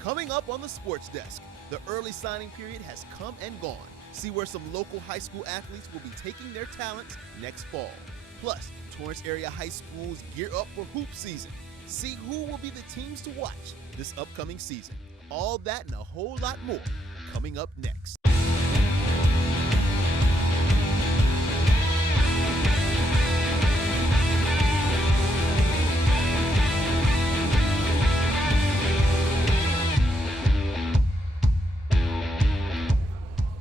Coming up on the Sports Desk, the early signing period has come and gone. See where some local high school athletes will be taking their talents next fall. Plus, Torrance area high schools gear up for hoop season. See who will be the teams to watch this upcoming season. All that and a whole lot more coming up next.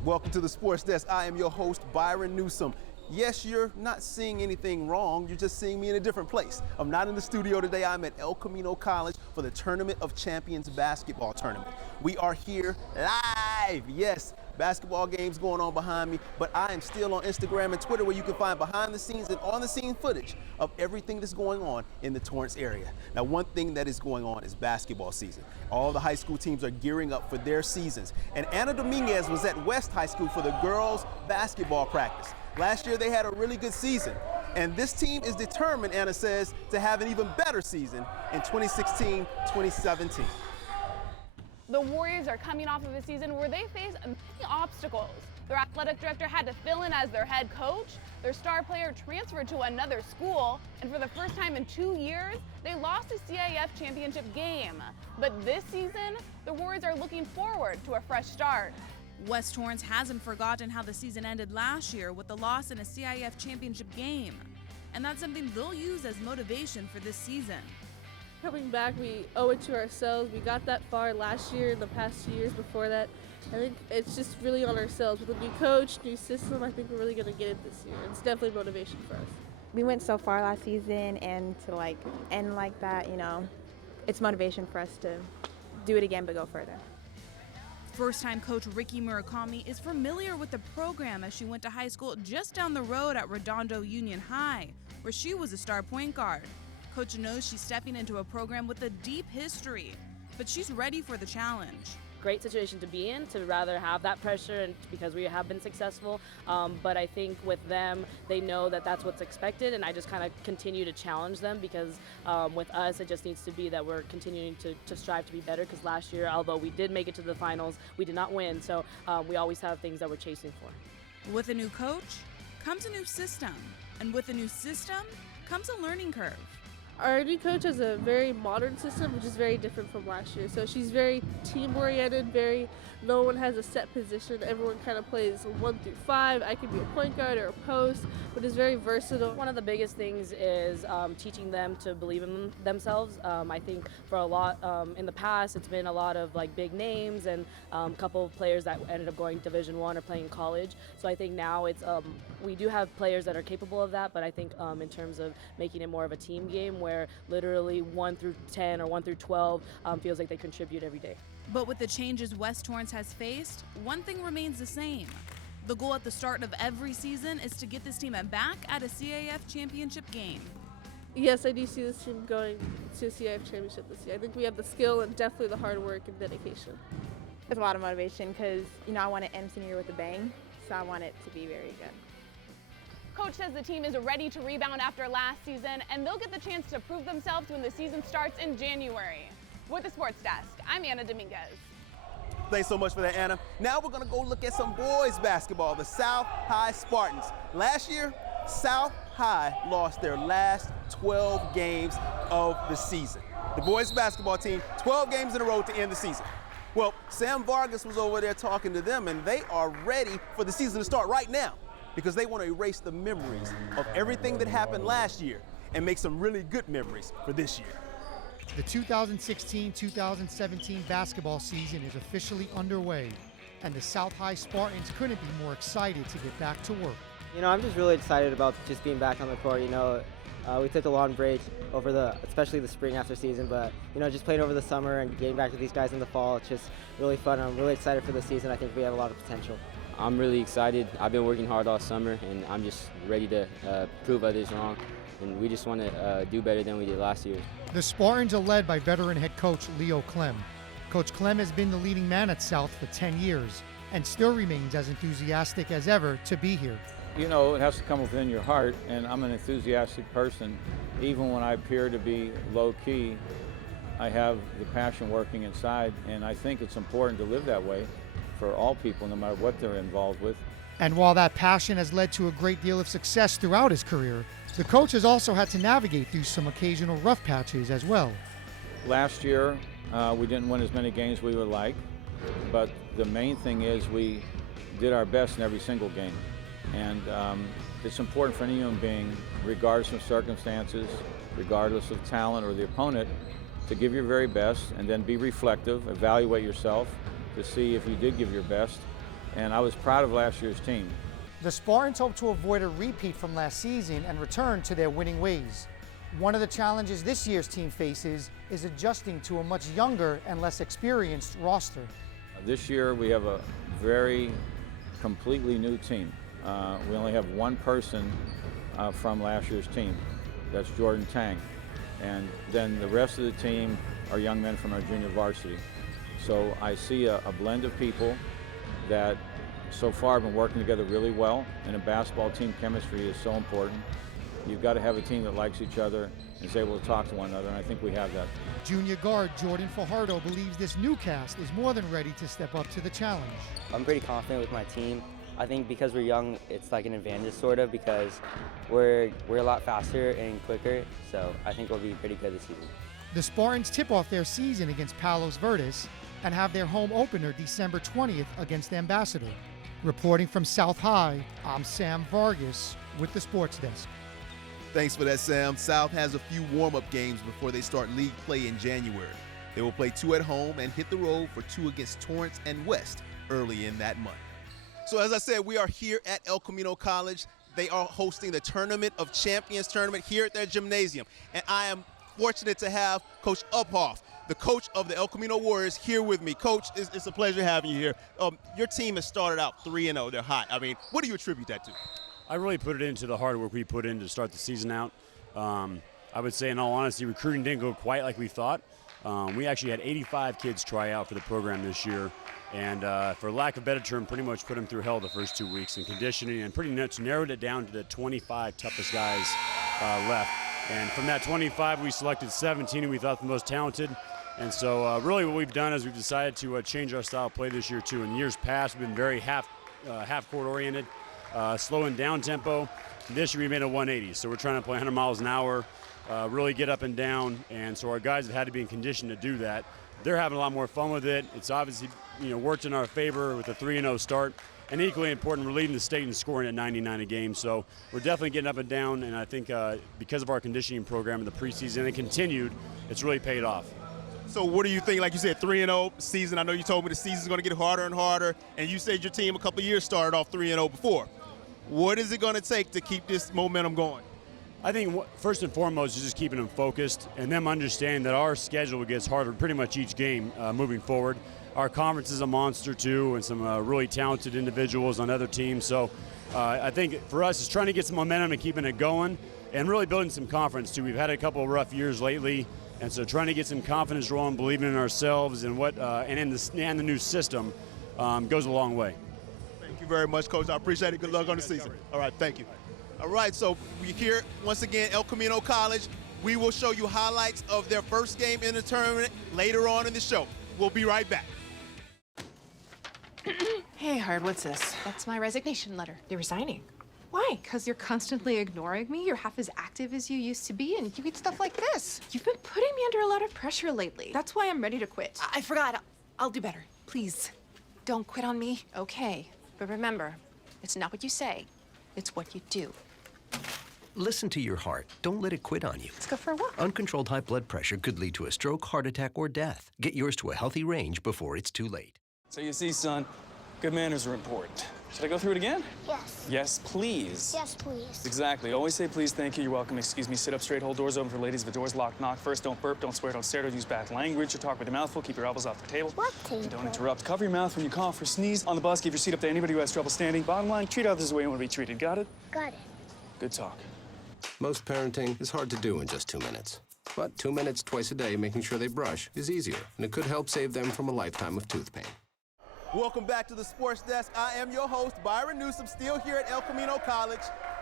Welcome to the Sports Desk. I am your host, Byron Newsome. Yes, you're not seeing anything wrong. You're just seeing me in a different place. I'm not in the studio today. I'm at Camino College for the Tournament of Champions basketball tournament. We are here live. Yes, basketball games going on behind me, but I am still on Instagram and Twitter where you can find behind the scenes and on the scene footage of everything that's going on in the Torrance area. Now, one thing that is going on is basketball season. All the high school teams are gearing up for their seasons. And Anna Dominguez was at West High School for the girls basketball practice. Last year they had a really good season. And this team is determined, Anna says, to have an even better season in 2016-2017. The Warriors are coming off of a season where they faced many obstacles. Their athletic director had to fill in as their head coach. Their star player transferred to another school. And for the first time in 2 years, they lost a CIF championship game. But this season, the Warriors are looking forward to a fresh start. West Torrance hasn't forgotten how the season ended last year with the loss in a CIF championship game. And that's something they'll use as motivation for this season. Coming back, we owe it to ourselves. We got that far last year and the past 2 years before that. I think it's just really on ourselves. With a new coach, new system, I think we're really going to get it this year. It's definitely motivation for us. We went so far last season, and to end like that, it's motivation for us to do it again but go further. First-time coach Ricky Murakami is familiar with the program as she went to high school just down the road at Redondo Union High, where she was a star point guard. Coach knows she's stepping into a program with a deep history, but she's ready for the challenge. Great situation to be in, to rather have that pressure, and because we have been successful. But I think with them, they know that that's what's expected, and I just kind of continue to challenge them because with us, it just needs to be that we're continuing to strive to be better, because last year, although we did make it to the finals, we did not win. So we always have things that we're chasing for. With a new coach comes a new system, and with a new system comes a learning curve. Our new coach has a very modern system, which is very different from last year. So she's very team-oriented, no one has a set position. Everyone kind of plays 1 through 5. I could be a point guard or a post, but it's very versatile. One of the biggest things is teaching them to believe in themselves. I think for a lot, in the past, it's been a lot of big names and a couple of players that ended up going Division I or playing college. So I think now it's we do have players that are capable of that, but I think in terms of making it more of a team game where literally 1 through 10 or 1 through 12 feels like they contribute every day. But with the changes West Torrance has faced, one thing remains the same. The goal at the start of every season is to get this team back at a CIF championship game. Yes, I do see this team going to a CIF championship this year. I think we have the skill and definitely the hard work and dedication. There's a lot of motivation because, I want to end senior year with a bang, so I want it to be very good. Coach says the team is ready to rebound after last season, and they'll get the chance to prove themselves when the season starts in January. With the Sports Desk, I'm Anna Dominguez. Thanks so much for that, Anna. Now we're going to go look at some boys basketball, the South High Spartans. Last year, South High lost their last 12 games of the season. The boys basketball team, 12 games in a row to end the season. Well, Sam Vargas was over there talking to them, and they are ready for the season to start right now because they want to erase the memories of everything that happened last year and make some really good memories for this year. The 2016-2017 basketball season is officially underway, and the South High Spartans couldn't be more excited to get back to work. I'm just really excited about just being back on the court. We took a long break over especially the spring after season, but just playing over the summer and getting back with these guys in the fall, it's just really fun. I'm really excited for the season. I think we have a lot of potential. I'm really excited. I've been working hard all summer, and I'm just ready to prove others wrong. And we just want to do better than we did last year. The Spartans are led by veteran head coach Leo Clem. Coach Clem has been the leading man at South for 10 years and still remains as enthusiastic as ever to be here. It has to come within your heart, and I'm an enthusiastic person. Even when I appear to be low-key, I have the passion working inside, and I think it's important to live that way for all people, no matter what they're involved with. And while that passion has led to a great deal of success throughout his career, the coach has also had to navigate through some occasional rough patches as well. Last year, we didn't win as many games as we would like, but the main thing is we did our best in every single game. And it's important for any human being, regardless of circumstances, regardless of talent or the opponent, to give your very best and then be reflective, evaluate yourself to see if you did give your best. And I was proud of last year's team. The Spartans hope to avoid a repeat from last season and return to their winning ways. One of the challenges this year's team faces is adjusting to a much younger and less experienced roster. This year we have a very completely new team. We only have one person from last year's team. That's Jordan Tang. And then the rest of the team are young men from our junior varsity. So I see a blend of people that so far have been working together really well. In a basketball team, chemistry is so important. You've got to have a team that likes each other and is able to talk to one another, and I think we have that. Junior guard Jordan Fajardo believes this new cast is more than ready to step up to the challenge. I'm pretty confident with my team. I think because we're young, it's like an advantage sort of, because we're a lot faster and quicker, so I think we'll be pretty good this season. The Spartans tip off their season against Palos Verdes and have their home opener December 20th against Ambassador. Reporting from South High, I'm Sam Vargas with the Sports Desk. Thanks for that, Sam. South has a few warm-up games before they start league play in January. They will play 2 at home and hit the road for 2 against Torrance and West early in that month. So as I said, we are here at El Camino College. They are hosting the Tournament of Champions tournament here at their gymnasium. And I am fortunate to have Coach Uphoff, the coach of the El Camino Warriors, here with me. Coach, it's a pleasure having you here. Your team has started out 3-0. They're hot. I mean, what do you attribute that to? I really put it into the hard work we put in to start the season out. I would say, in all honesty, recruiting didn't go quite like we thought. We actually had 85 kids try out for the program this year. And for lack of a better term, pretty much put them through hell the first 2 weeks in conditioning, and pretty much narrowed it down to the 25 toughest guys left. And from that 25, we selected 17 who we thought the most talented. And so really what we've done is we've decided to change our style of play this year too. In years past, we've been very half-court oriented, slow and down tempo. This year we made a 180, so we're trying to play 100 miles an hour, really get up and down. And so our guys have had to be in condition to do that. They're having a lot more fun with it. It's obviously worked in our favor with a 3-0 start. And equally important, we're leading the state in scoring at 99 a game. So we're definitely getting up and down. And I think because of our conditioning program in the preseason, and it continued, it's really paid off. So what do you think? Like you said, 3-0 season. I know you told me the season's going to get harder and harder. And you said your team a couple of years started off 3-0 before. What is it going to take to keep this momentum going? I think first and foremost is just keeping them focused and them understanding that our schedule gets harder pretty much each game moving forward. Our conference is a monster too, and some really talented individuals on other teams. So I think for us it's trying to get some momentum and keeping it going and really building some confidence too. We've had a couple of rough years lately, and so trying to get some confidence rolling, believing in ourselves and in the new system goes a long way. Thank you very much, Coach. I appreciate it. Good luck on the season. All right, thank you. All right, so we're here once again, El Camino College. We will show you highlights of their first game in the tournament later on in the show. We'll be right back. Hey, Hard, what's this? That's my resignation letter. You're resigning. Why? Because you're constantly ignoring me. You're half as active as you used to be, and you get stuff like this. You've been putting me under a lot of pressure lately. That's why I'm ready to quit. I forgot. I'll do better. Please, don't quit on me. Okay, but remember, it's not what you say, it's what you do. Listen to your heart. Don't let it quit on you. Let's go for a walk. Uncontrolled high blood pressure could lead to a stroke, heart attack, or death. Get yours to a healthy range before it's too late. So you see, son, good manners are important. Should I go through it again? Yes. Yes, please. Yes, please. Exactly. Always say please, thank you, you're welcome, excuse me, sit up straight, hold doors open for ladies. If the door's locked, knock first. Don't burp, don't swear, don't stare, don't use bad language or talk with your mouth full. Keep your elbows off the table. What table? And don't interrupt. Cover your mouth when you cough or sneeze. On the bus, give your seat up to anybody who has trouble standing. Bottom line, treat others the way you want to be treated. Got it? Got it. Good talk. Most parenting is hard to do in just 2 minutes. But 2 minutes twice a day making sure they brush is easier, and it could help save them from a lifetime of tooth pain. Welcome back to the Sports Desk. I am your host, Byron Newsome, still here at El Camino College.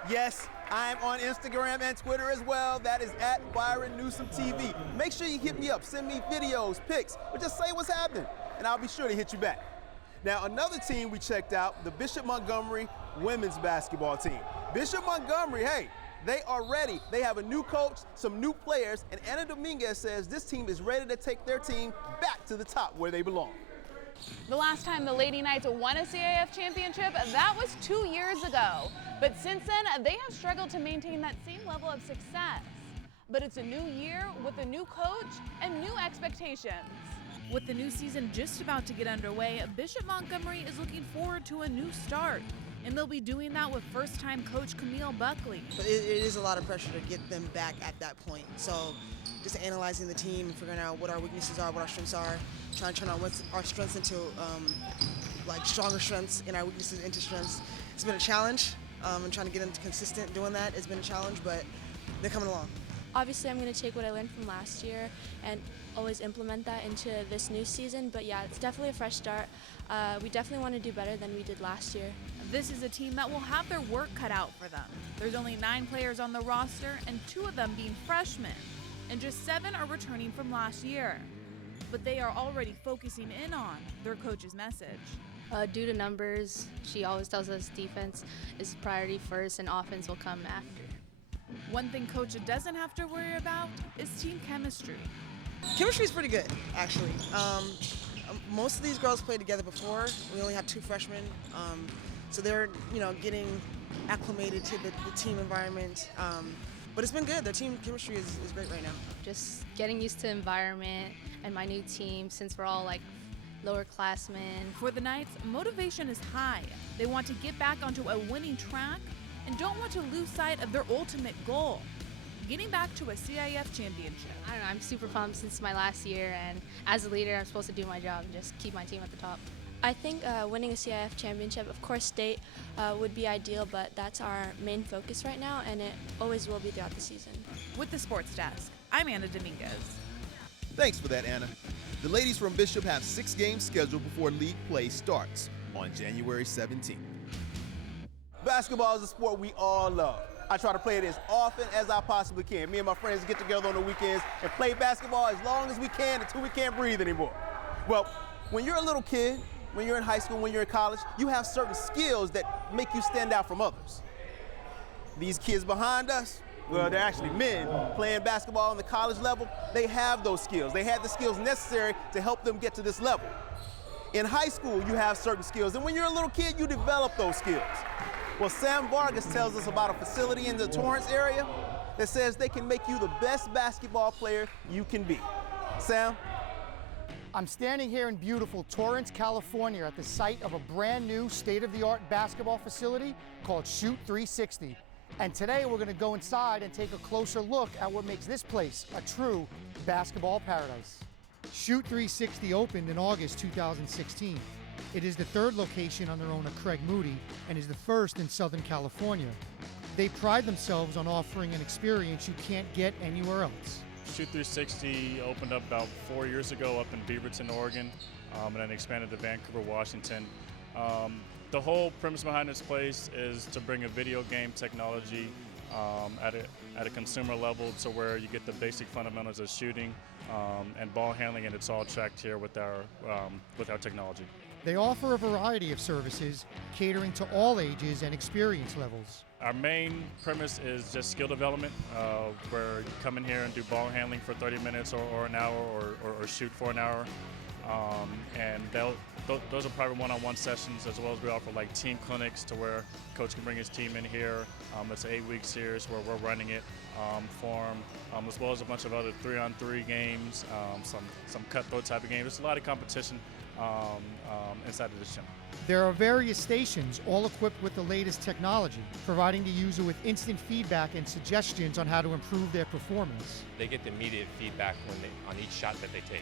Yes, I'm on Instagram and Twitter as well. That is at Byron Newsome TV. Make sure you hit me up, send me videos, pics, or just say what's happening, and I'll be sure to hit you back. Now, another team we checked out, the Bishop Montgomery women's basketball team. Bishop Montgomery, hey, they are ready. They have a new coach, some new players, and Anna Dominguez says this team is ready to take their team back to the top where they belong. The last time the Lady Knights won a CIF championship, that was 2 years ago. But since then, they have struggled to maintain that same level of success. But it's a new year with a new coach and new expectations. With the new season just about to get underway, Bishop Montgomery is looking forward to a new start. And they'll be doing that with first-time coach Camille Buckley. But it is a lot of pressure to get them back at that point. So just analyzing the team, figuring out what our weaknesses are, what our strengths are, trying to turn our strengths into like stronger strengths and our weaknesses into strengths. It's been a challenge, and trying to get them consistent doing that has been a challenge, but they're coming along. Obviously, I'm going to take what I learned from last year and always implement that into this new season. But yeah, it's definitely a fresh start. We definitely want to do better than we did last year. This is a team that will have their work cut out for them. There's only 9 players on the roster, and 2 of them being freshmen, and just 7 are returning from last year. But they are already focusing in on their coach's message. Due to numbers, she always tells us defense is priority first and offense will come after. One thing Coach doesn't have to worry about is team chemistry. Chemistry is pretty good, actually. Most of these girls played together before. We only have 2 freshmen, so they're getting acclimated to the team environment. But it's been good. Their team chemistry is great right now. Just getting used to the environment and my new team since we're all like lower classmen. For the Knights, motivation is high. They want to get back onto a winning track and don't want to lose sight of their ultimate goal, getting back to a CIF championship. I don't know, I'm super pumped since my last year, and as a leader, I'm supposed to do my job and just keep my team at the top. I think winning a CIF championship, of course state would be ideal, but that's our main focus right now, and it always will be throughout the season. With the Sports Desk, I'm Anna Dominguez. Thanks for that, Anna. The ladies from Bishop have 6 games scheduled before league play starts on January 17th. Basketball is a sport we all love. I try to play it as often as I possibly can. Me and my friends get together on the weekends and play basketball as long as we can until we can't breathe anymore. Well, when you're a little kid, when you're in high school, when you're in college, you have certain skills that make you stand out from others. These kids behind us, well, they're actually men playing basketball on the college level. They have those skills. They have the skills necessary to help them get to this level. In high school, you have certain skills, and when you're a little kid, you develop those skills. Well, Sam Vargas tells us about a facility in the Torrance area that says they can make you the best basketball player you can be. Sam? I'm standing here in beautiful Torrance, California at the site of a brand new state-of-the-art basketball facility called Shoot 360. And today we're going to go inside and take a closer look at what makes this place a true basketball paradise. Shoot 360 opened in August 2016. It is the 3rd location on their own of Craig Moody and is the 1st in Southern California. They pride themselves on offering an experience you can't get anywhere else. Shoot 360 opened up about 4 years ago up in Beaverton, Oregon, and then expanded to Vancouver, Washington. The whole premise behind this place is to bring a video game technology at a consumer level to where you get the basic fundamentals of shooting and ball handling, and it's all tracked here with our technology. They offer a variety of services catering to all ages and experience levels. Our main premise is just skill development, where you come in here and do ball handling for 30 minutes or an hour or shoot for an hour. And those are private one-on-one sessions, as well as we offer like team clinics to where coach can bring his team in here. It's an 8-week series where we're running it for him, as well as a bunch of other 3-on-3 games, some cutthroat type of games. There's a lot of competition inside of the gym. There are various stations, all equipped with the latest technology, providing the user with instant feedback and suggestions on how to improve their performance. They get the immediate feedback on each shot that they take.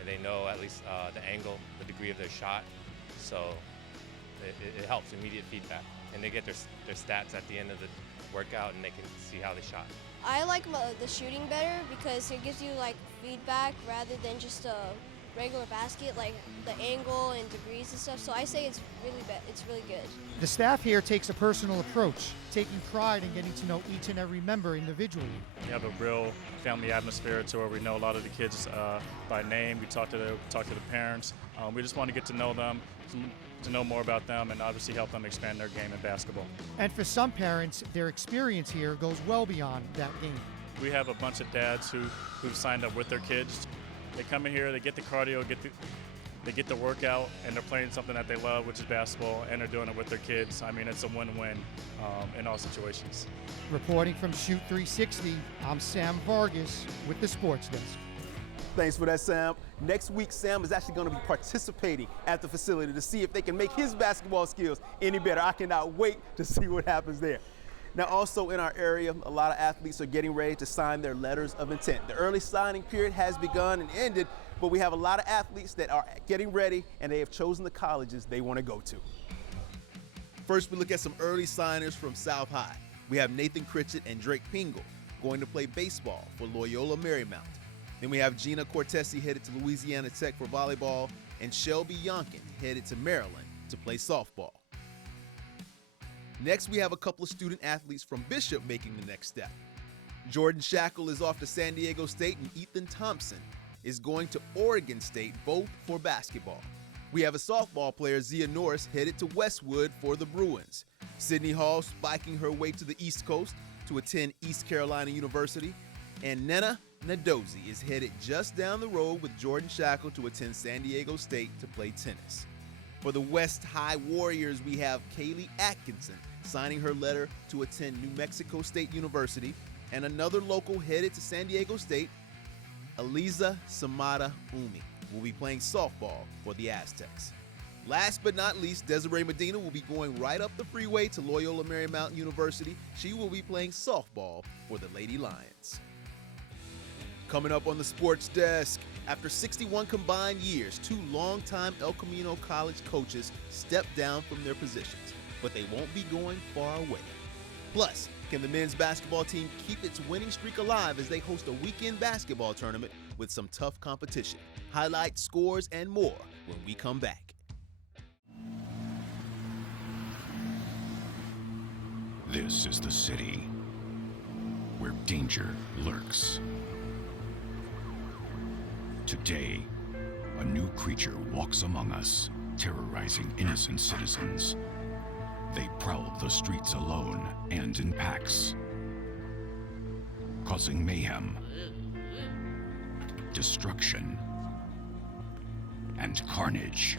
And they know at least the angle, the degree of their shot, so it helps, immediate feedback. And they get their stats at the end of the workout, and they can see how they shot. I like the shooting better because it gives you like feedback rather than just regular basket, like the angle and degrees and stuff. So I say it's really good. The staff here takes a personal approach, taking pride in getting to know each and every member individually. We have a real family atmosphere to where we know a lot of the kids by name. We talk to the parents. We just want to get to know them, to know more about them, and obviously help them expand their game in basketball. And for some parents, their experience here goes well beyond that game. We have a bunch of dads who've signed up with their kids. They come in here, they get the cardio, they get the workout, and they're playing something that they love, which is basketball, and they're doing it with their kids. I mean, it's a win-win in all situations. Reporting from Shoot 360, I'm Sam Vargas with the Sports Desk. Thanks for that, Sam. Next week, Sam is actually going to be participating at the facility to see if they can make his basketball skills any better. I cannot wait to see what happens there. Now, also in our area, a lot of athletes are getting ready to sign their letters of intent. The early signing period has begun and ended, but we have a lot of athletes that are getting ready, and they have chosen the colleges they want to go to. First, we look at some early signers from South High. We have Nathan Critchett and Drake Pingle going to play baseball for Loyola Marymount. Then we have Gina Cortesi headed to Louisiana Tech for volleyball, and Shelby Yonkin headed to Maryland to play softball. Next, we have a couple of student athletes from Bishop making the next step. Jordan Shackle is off to San Diego State, and Ethan Thompson is going to Oregon State, both for basketball. We have a softball player, Zia Norris, headed to Westwood for the Bruins. Sydney Hall spiking her way to the East Coast to attend East Carolina University. And Nena Nadozi is headed just down the road with Jordan Shackle to attend San Diego State to play tennis. For the West High Warriors, we have Kaylee Atkinson signing her letter to attend New Mexico State University, and another local headed to San Diego State, Eliza Samada Umi, will be playing softball for the Aztecs. Last but not least, Desiree Medina will be going right up the freeway to Loyola Marymount University. She will be playing softball for the Lady Lions. Coming up on the Sports Desk, after 61 combined years, 2 longtime El Camino College coaches stepped down from their positions, but they won't be going far away. Plus, can the men's basketball team keep its winning streak alive as they host a weekend basketball tournament with some tough competition? Highlights, scores, and more when we come back. This is the city where danger lurks. Today, a new creature walks among us, terrorizing innocent citizens. They prowl the streets alone and in packs, causing mayhem, destruction, and carnage.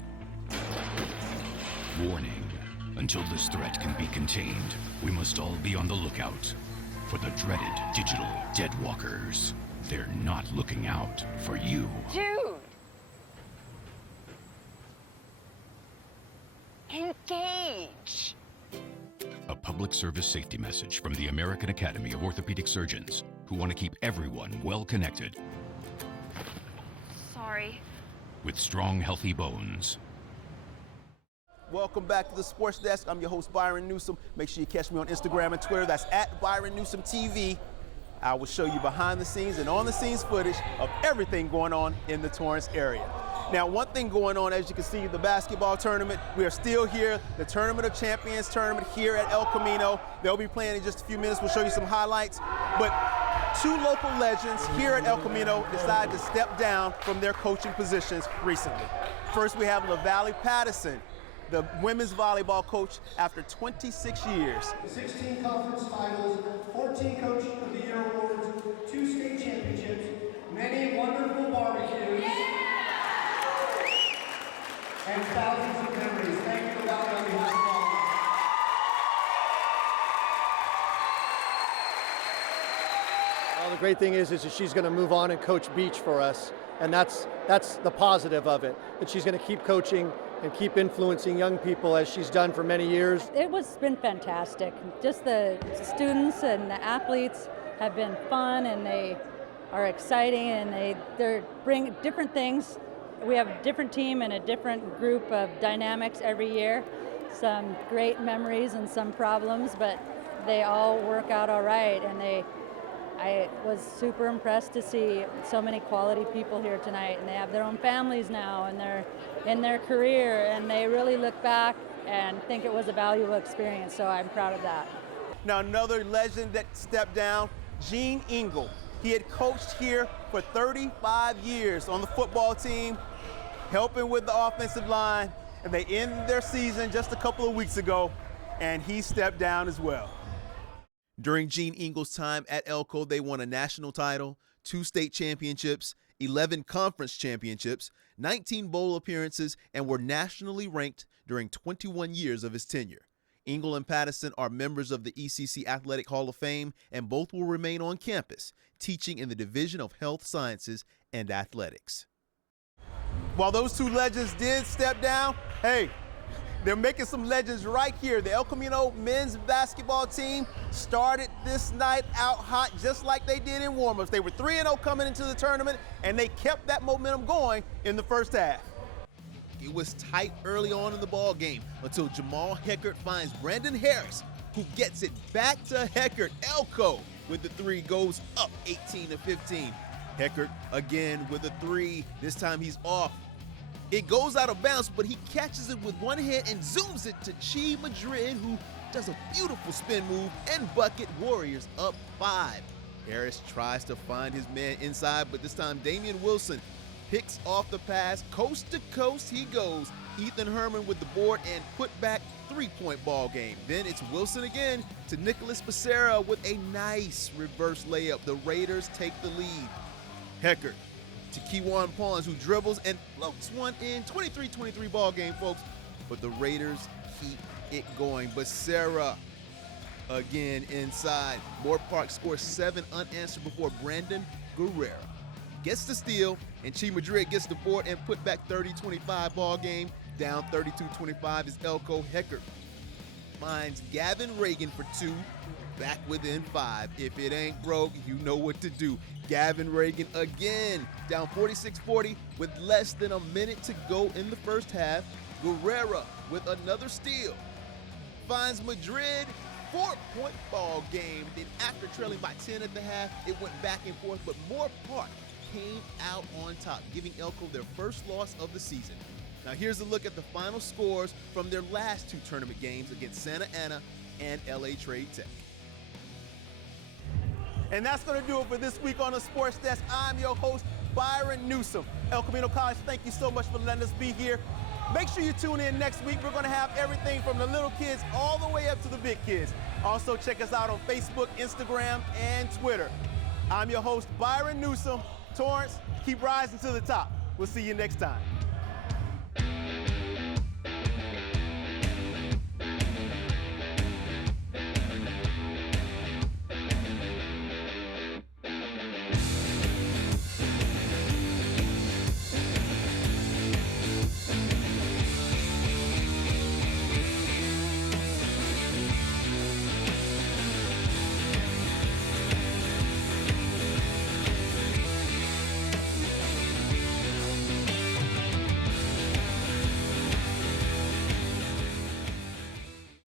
Warning, until this threat can be contained, we must all be on the lookout for the dreaded digital Deadwalkers. They're not looking out for you. Dude! Engage! A public service safety message from the American Academy of Orthopedic Surgeons, who want to keep everyone well connected. Sorry. With strong, healthy bones. Welcome back to the Sports Desk. I'm your host, Byron Newsome. Make sure you catch me on Instagram and Twitter. That's at Byron Newsome TV. I will show you behind the scenes and on the scenes footage of everything going on in the Torrance area. Now, one thing going on, as you can see, the basketball tournament, we are still here, the Tournament of Champions tournament here at El Camino. They'll be playing in just a few minutes. We'll show you some highlights. But 2 local legends here at El Camino decided to step down from their coaching positions recently. First, we have LaValle Pattison, the women's volleyball coach after 26 years. 16 conference titles, 14 Coach of the Year awards, 2 state championships, many wonderful barbecues, and thousands of memories. Thank you, LaValle, on behalf of all. Well, the great thing is that she's going to move on and coach beach for us, and that's the positive of it, that she's going to keep coaching and keep influencing young people as she's done for many years. It's been fantastic. Just the students and the athletes have been fun, and they are exciting, and they bring different things. We have a different team and a different group of dynamics every year. Some great memories and some problems, but they all work out all right, and I was super impressed to see so many quality people here tonight, and they have their own families now, and they're in their career, and they really look back and think it was a valuable experience, so I'm proud of that. Now another legend that stepped down, Gene Engel. He had coached here for 35 years on the football team, helping with the offensive line, and they ended their season just a couple of weeks ago, and he stepped down as well. During Gene Engel's time at Elko, they won a national title, 2 state championships, 11 conference championships, 19 bowl appearances, and were nationally ranked during 21 years of his tenure. Engel and Pattison are members of the ECC Athletic Hall of Fame, and both will remain on campus, teaching in the Division of Health Sciences and Athletics. While those 2 legends did step down, hey, they're making some legends right here. The El Camino men's basketball team started this night out hot just like they did in warm-ups. They were 3-0 coming into the tournament, and they kept that momentum going in the first half. It was tight early on in the ball game until Jamal Heckert finds Brandon Harris, who gets it back to Heckert. Elko with the 3 goes up 18-15. Heckert again with a 3. This time he's off. It goes out of bounds, but he catches it with one hand and zooms it to Chi Madrid, who does a beautiful spin move and bucket. Warriors up 5. Harris tries to find his man inside, but this time Damian Wilson picks off the pass. Coast to coast he goes. Ethan Herman with the board and put back 3-point ball game. Then it's Wilson again to Nicholas Becerra with a nice reverse layup. The Raiders take the lead. Heckert to Keywan Pawns, who dribbles and floats one in. 23-23 ball game, folks. But the Raiders keep it going. Becerra again inside. Moorpark scores 7 unanswered before Brandon Guerrera gets the steal, and Chi Madrid gets the board and put back 30-25 ball game. Down 32-25 is Elko. Heckert finds Gavin Reagan for 2, back within 5. If it ain't broke, you know what to do. Gavin Reagan again, down 46-40 with less than a minute to go in the first half. Guerrera with another steal finds Madrid. 4-point ball game. Then after trailing by 10 at the half, it went back and forth, but Moorpark came out on top, giving Elko their first loss of the season. Now here's a look at the final scores from their last 2 tournament games against Santa Ana and LA Trade Tech. And that's going to do it for this week on the Sports Desk. I'm your host, Byron Newsome. El Camino College, thank you so much for letting us be here. Make sure you tune in next week. We're going to have everything from the little kids all the way up to the big kids. Also, check us out on Facebook, Instagram, and Twitter. I'm your host, Byron Newsome. Torrance, keep rising to the top. We'll see you next time.